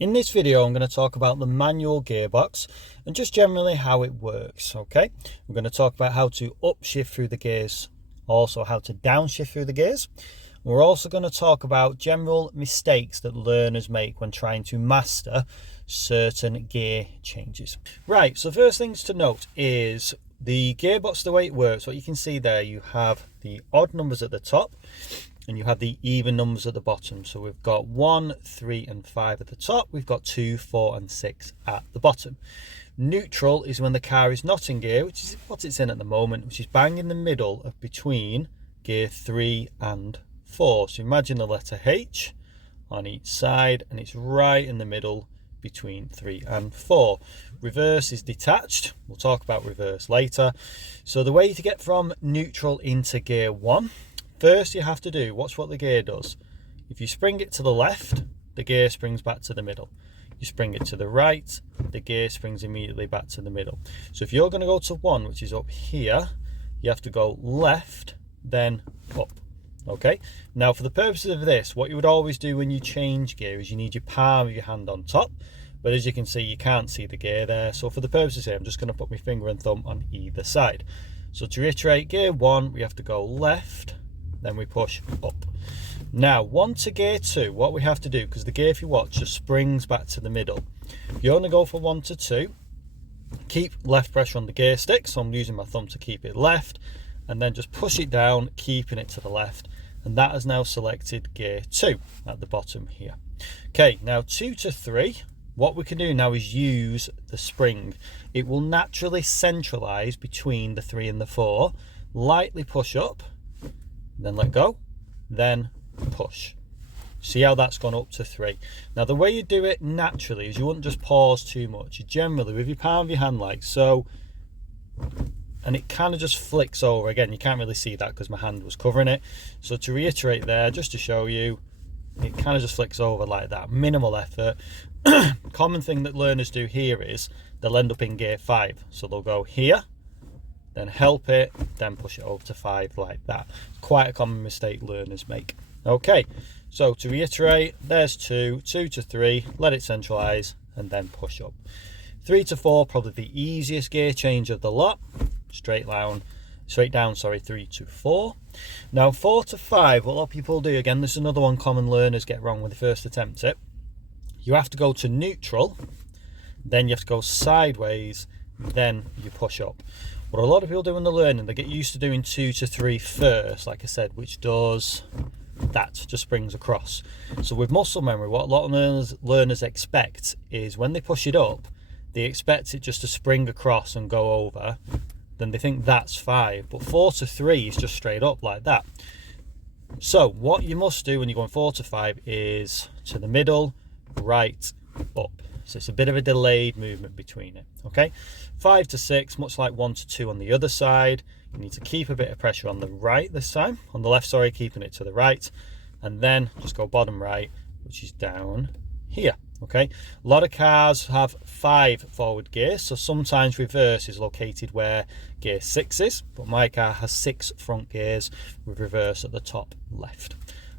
In this video, I'm going to talk about the manual gearbox and just generally how it works, okay? We're going to talk about how to upshift through the gears, also how to downshift through the gears. We're also going to talk about general mistakes that learners make when trying to master certain gear changes. Right, so first things to note is the gearbox, the way it works, what you can see there, you have the odd numbers at the top and you have the even numbers at the bottom. So we've got 1, 3 and 5 at the top. We've got 2, 4 and 6 at the bottom. Neutral is when the car is not in gear, which is what it's in at the moment, which is bang in the middle of between gear 3 and 4. So imagine the letter H on each side and it's right in the middle between 3 and 4. Reverse is detached. We'll talk about reverse later. So the way to get from neutral into gear 1, first you have to do, watch what the gear does. If you spring it to the left, the gear springs back to the middle. You spring it to the right, the gear springs immediately back to the middle. So if you're going to go to 1, which is up here, you have to go left, then up. Okay, now for the purposes of this, what you would always do when you change gear is you need your palm of your hand on top. But as you can see, you can't see the gear there. So for the purposes here, I'm just going to put my finger and thumb on either side. So to reiterate, gear 1, we have to go left, then we push up. Now 1 to gear 2, what we have to do, because the gear, if you watch, just springs back to the middle. You only go for 1 to 2, keep left pressure on the gear stick, so I'm using my thumb to keep it left, and then just push it down, keeping it to the left, and that has now selected gear 2 at the bottom here. Okay, now 2 to 3, what we can do now is use the spring. It will naturally centralize between the 3 and the 4, lightly push up, then let go, then push. See how that's gone up to 3. Now the way you do it naturally is you wouldn't just pause too much. You generally, with your palm of your hand like so, and it kind of just flicks over. Again, you can't really see that because my hand was covering it. So to reiterate there, just to show you, it kind of just flicks over like that, minimal effort. Common thing that learners do here is they'll end up in gear 5. So they'll go here, then help it, then push it over to 5 like that. Quite a common mistake learners make. Okay, so to reiterate, there's 2, 2 to 3, let it centralize, and then push up. 3 to 4, probably the easiest gear change of the lot. Straight down, 3 to 4. Now 4 to 5, what a lot of people do, again, this is another one common learners get wrong when they first attempt it. You have to go to neutral, then you have to go sideways, then you push up. What a lot of people do when they're learning, they get used to doing 2 to 3 first, like I said, which does that, just springs across. So with muscle memory, what a lot of learners expect is when they push it up, they expect it just to spring across and go over, then they think that's 5. But 4 to 3 is just straight up like that. So what you must do when you're going 4 to 5 is to the middle, right, up. So it's a bit of a delayed movement between it, okay? 5 to 6, much like 1 to 2 on the other side, you need to keep a bit of pressure on the right this time, on the left, sorry, keeping it to the right, and then just go bottom right, which is down here, okay? A lot of cars have 5 forward gears, so sometimes reverse is located where gear 6 is, but my car has 6 front gears with reverse at the top left.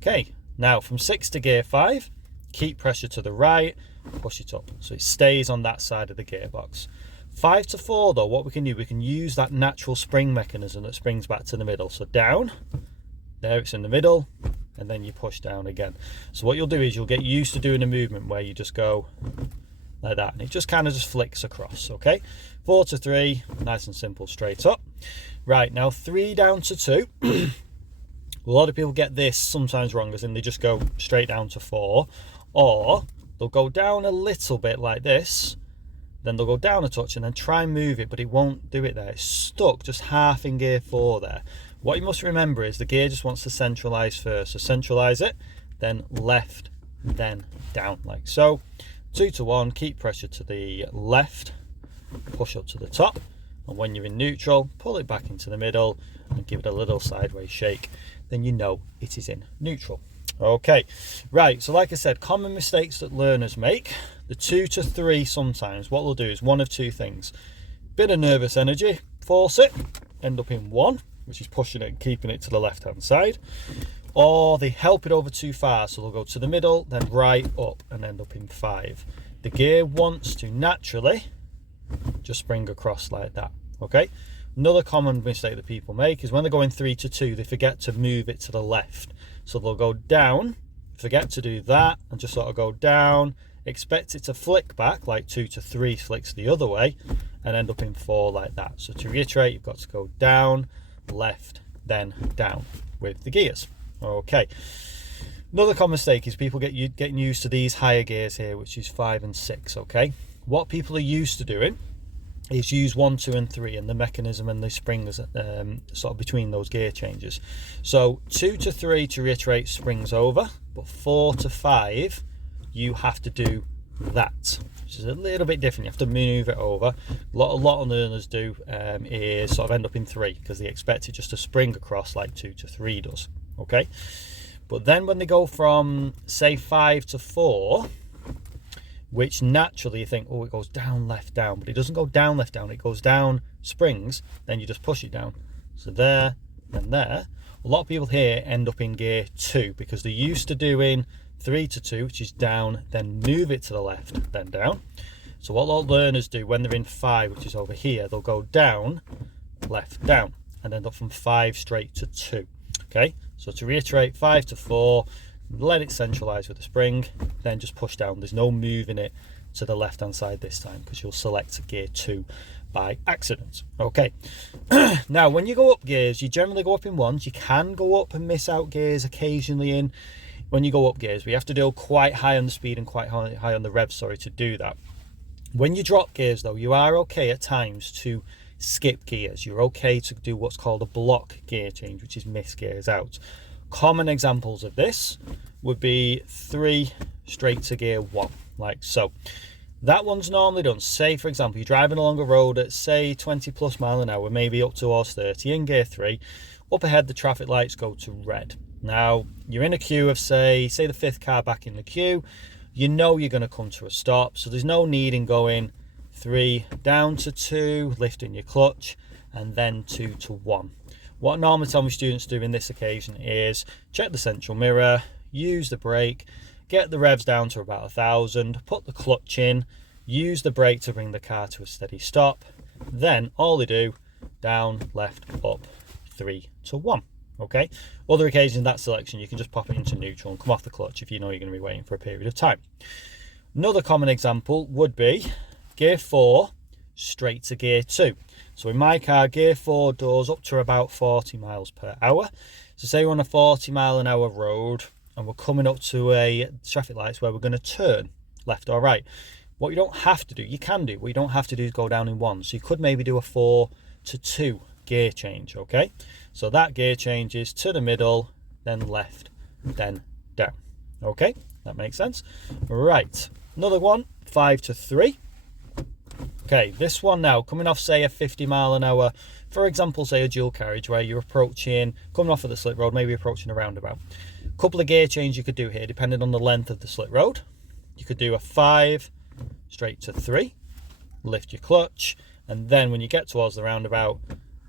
Okay, now from 6 to gear 5, keep pressure to the right, push it up so it stays on that side of the gearbox. 5 to 4 though, what we can do, we can use that natural spring mechanism that springs back to the middle. So down, there it's in the middle, and then you push down again. So what you'll do is you'll get used to doing a movement where you just go like that and it just kind of just flicks across, okay? 4 to 3, nice and simple, straight up. Right, now 3 down to 2. A lot of people get this sometimes wrong, as in they just go straight down to 4, or they'll go down a little bit like this, then they'll go down a touch and then try and move it, but it won't do it there. It's stuck just half in gear 4 there. What you must remember is the gear just wants to centralize first. So centralize it, then left, then down like so. 2 to 1, keep pressure to the left, push up to the top, and when you're in neutral, pull it back into the middle and give it a little sideways shake. Then you know it is in neutral. Okay, right, so like I said, common mistakes that learners make. The 2 to 3 sometimes, what they'll do is one of 2 things. Bit of nervous energy, force it, end up in 1, which is pushing it and keeping it to the left hand side. or they help it over too far, so they'll go to the middle, then right, up, and end up in 5. The gear wants to naturally just spring across like that, okay? Another common mistake that people make is when they're going 3 to 2, they forget to move it to the left. So they'll go down, forget to do that, and just sort of go down, expect it to flick back, like 2 to 3 flicks the other way, and end up in 4 like that. So to reiterate, you've got to go down, left, then down with the gears. Okay. Another common mistake is people getting used to these higher gears here, which is 5 and 6, okay? What people are used to doing is use 1, 2 and 3 and the mechanism and the springs sort of between those gear changes. So 2 to 3, to reiterate, springs over, but 4 to 5 you have to do that, which is a little bit different. You have to move it over. A lot of learners do is sort of end up in 3 because they expect it just to spring across like 2 to 3 does, okay? But then when they go from, say, 5 to 4, which naturally you think, oh, it goes down, left, down, but it doesn't go down, left, down, it goes down, springs, then you just push it down. So there and there. A lot of people here end up in gear 2 because they're used to doing 3 to 2, which is down, then move it to the left, then down. So what a lot of learners do when they're in 5, which is over here, they'll go down, left, down, and end up from 5 straight to 2. Okay, so to reiterate, 5 to 4, let it centralize with the spring, then just push down. There's no moving it to the left hand side this time because you'll select gear 2 by accident. Okay, now when you go up gears, you generally go up in ones. You can go up and miss out gears occasionally in when you go up gears, but you have to do quite high on the speed and quite high on the rev, sorry, to do that. When you drop gears though, you are okay at times to skip gears. You're okay to do what's called a block gear change, which is miss gears out. Common examples of this would be 3 straight to gear 1, like so. That one's normally done. Say, for example, you're driving along a road at, say, 20 plus mile an hour, maybe up towards 30, in gear 3. Up ahead, the traffic lights go to red. Now, you're in a queue of, say the 5th car back in the queue. You know you're going to come to a stop, so there's no need in going 3 down to 2, lifting your clutch, and then 2 to 1. What I normally tell my students to do in this occasion is check the central mirror, use the brake, get the revs down to about 1,000, put the clutch in, use the brake to bring the car to a steady stop. Then all they do, down, left, up, 3 to 1. Okay. Other occasions, that selection, you can just pop it into neutral and come off the clutch if you know you're going to be waiting for a period of time. Another common example would be gear 4 straight to gear 2. So in my car, gear 4 does up to about 40 miles per hour. So say we're on a 40 mile an hour road and we're coming up to a traffic lights where we're going to turn left or right. What you don't have to do, you can do, what you don't have to do is go down in 1. So you could maybe do a 4 to 2 gear change, okay? So that gear change is to the middle, then left, then down. Okay, that makes sense. Right, another one, 5 to 3. Okay, this one now, coming off, say, a 50 mile an hour, for example, say a dual carriage where you're approaching, coming off of the slip road, maybe approaching a roundabout. A couple of gear changes you could do here, depending on the length of the slip road. You could do a 5 straight to 3, lift your clutch, and then when you get towards the roundabout,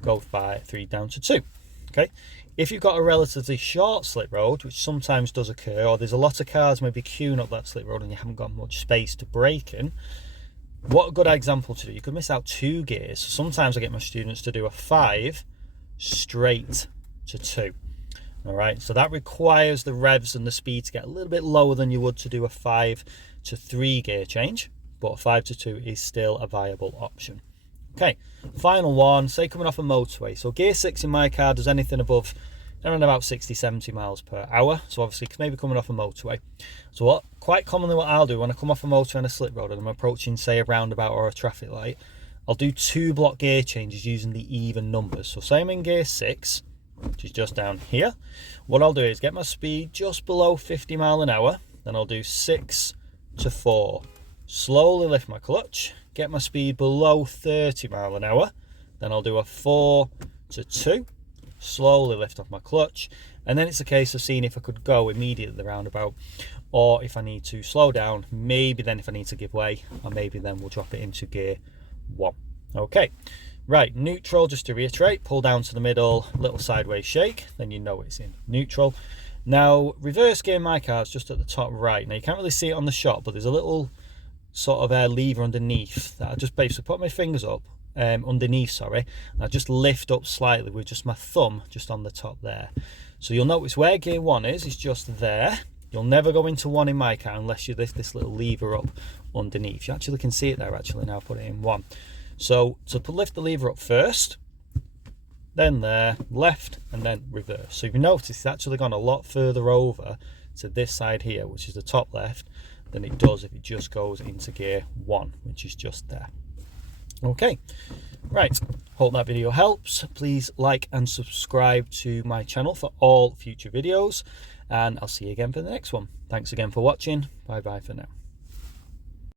go 3 down to 2. Okay, if you've got a relatively short slip road, which sometimes does occur, or there's a lot of cars maybe queuing up that slip road and you haven't got much space to brake in, what a good example to do. You could miss out 2 gears. Sometimes I get my students to do a 5 straight to 2. All right, so that requires the revs and the speed to get a little bit lower than you would to do a 5 to 3 gear change, but 5 to 2 is still a viable option. Okay, final one, say coming off a motorway. So gear 6 in my car does anything above around about 60-70 miles per hour. So obviously maybe coming off a motorway. So quite commonly what I'll do when I come off a motorway on a slip road and I'm approaching, say, a roundabout or a traffic light, I'll do 2 block gear changes using the even numbers. So say I'm in gear 6, which is just down here. What I'll do is get my speed just below 50 mile an hour. Then I'll do 6 to 4. Slowly lift my clutch, get my speed below 30 mile an hour. Then I'll do a 4 to 2. Slowly lift off my clutch, and then it's a case of seeing if I could go immediately at the roundabout, or if I need to slow down, maybe then if I need to give way, or maybe then we'll drop it into gear 1. Okay, right, neutral, just to reiterate, pull down to the middle, little sideways shake, then you know it's in neutral. Now, reverse gear in my car is just at the top right. Now, you can't really see it on the shot, but there's a little sort of lever underneath that I just basically put my fingers up, underneath, sorry, and I just lift up slightly with just my thumb just on the top there. So you'll notice where gear 1 is just there. You'll never go into 1 in my car unless you lift this little lever up underneath. You actually can see it there actually now, put it in 1. So to lift the lever up first, then there, left, and then reverse. So if you notice, it's actually gone a lot further over to this side here, which is the top left, than it does if it just goes into gear 1, which is just there. Okay, right, hope that video helps. Please like and subscribe to my channel for all future videos, and I'll see you again for the next one. Thanks again for watching. Bye bye for now.